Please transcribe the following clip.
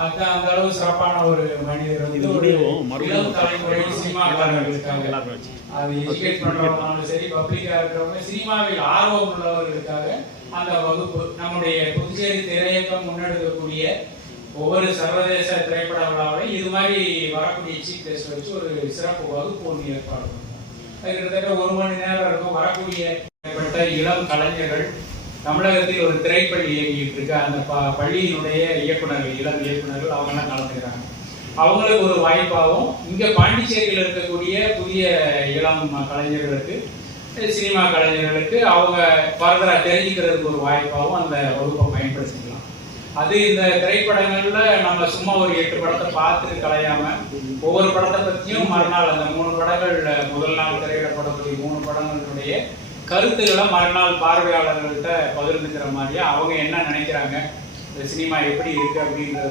அதுதான் அந்த அளவு சிறப்பான ஒரு மனிதர் வந்து ஒரு இளம் தலைமுறை சினிமாக்காரர்களுக்காக அது எஜுகேட் பண்றவங்களும் சரி, பப்ளிக்கா இருக்கிறவங்க, சினிமாவில் ஆர்வம் உள்ளவர்களுக்காக அந்த வகுப்பு நம்முடைய புதுச்சேரி திரையக்கம் முன்னெடுக்கக்கூடிய ஒவ்வொரு சர்வதேச திரைப்பட விழாவிலும் இது மாதிரி வரக்கூடிய சீஃப் கெஸ்ட் வச்சு ஒரு சிறப்பு வகுப்பு ஒன்று ஏற்பாடு பண்ணுவோம். அது கிட்டத்தட்ட 1 மணி நேரம் இருக்கும். வரக்கூடிய இளம் கலைஞர்கள் தமிழகத்தில் ஒரு திரைப்பள்ளி இயங்கிட்டு இருக்கு. அந்த பள்ளியினுடைய இயக்குநர்கள், இளம் இயக்குநர்கள் அவங்கெல்லாம் கலந்துக்கிறாங்க. அவங்களுக்கு ஒரு வாய்ப்பாகவும் இங்க பாண்டிச்சேரியில் இருக்கக்கூடிய புதிய இளம் கலைஞர்களுக்கு, சினிமா கலைஞர்களுக்கு அவங்க ஃபர்தரா தெரிஞ்சுக்கிறதுக்கு ஒரு வாய்ப்பாகவும் அந்த வகுப்பை பயன்படுத்திக்கலாம். அது இந்த திரைப்படங்கள்ல நம்ம சும்மா ஒரு 8 படத்தை பார்த்துட்டு கலையாம ஒவ்வொரு படத்தை பற்றியும் மறுநாள் அந்த 3 படங்கள் முதல் நாள் திரையிடப்படக்கூடிய 3 படங்களுடைய கருத்துக்களை மறுநாள் பார்வையாளர்கள்ட்ட பகிர்ந்துக்கிற மாதிரியா அவங்க என்ன நினைக்கிறாங்க, இந்த சினிமா எப்படி இருக்கு அப்படின்றது